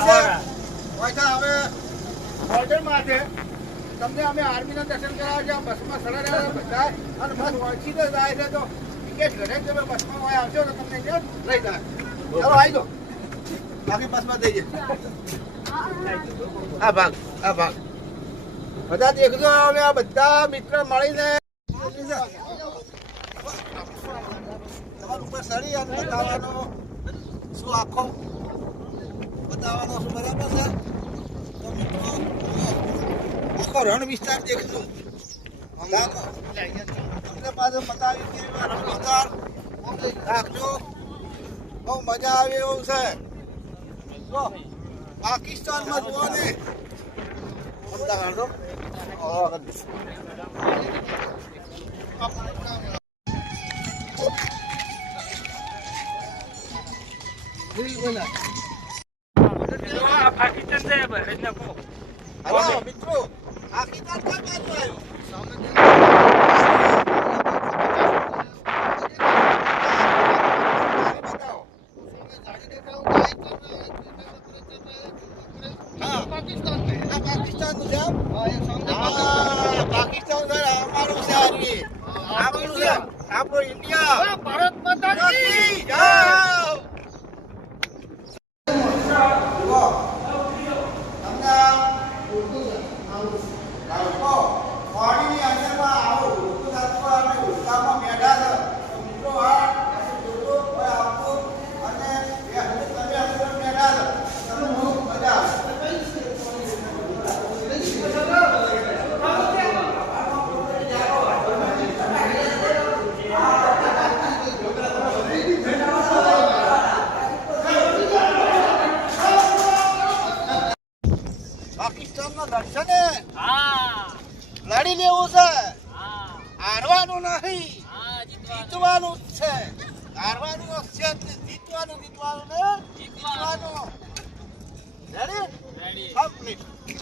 પૈસા છે તમને અમે આર્મીના દર્શન કરાવ્યા છે આ બસમાં રહ્યા બધા. અને બસ ઓળખીને જાય છે તો ટિકિટ ઘરે તમે બસમાં હોય આવશો તો તમને ત્યાં લઈ જાય. ચાલો આવી જાઓ. બાકી બસમાં આ ભાગ આ ભાગ. બધા દેખજો અને આ બધા મિત્ર મળીને. તમારા ઉપર સડી અને બતાવવાનો. શું આખો બતાવવાનો શું બરાબર છે તો મિત્રો આખો રણ વિસ્તાર દેખજો રાખો. તમને પાછું બતાવી કે આ રણ વિસ્તાર રાખજો બહુ મજા આવે એવું છે જો પાકિસ્તાનમાં જુઓ ને અમદાવાદ જો. છે ભાઈ નકો હાલો મિત્રો આ કિતાબ કઈ બાજુ આવ્યો પાકિસ્તાન અમારું છે આપણું ઇન્ડિયા. લડશે ને લડી લેવું છે. હારવાનું નહીં. જીતવાનું છે. હારવાનું છે જીતવાનું જીતવાનું ને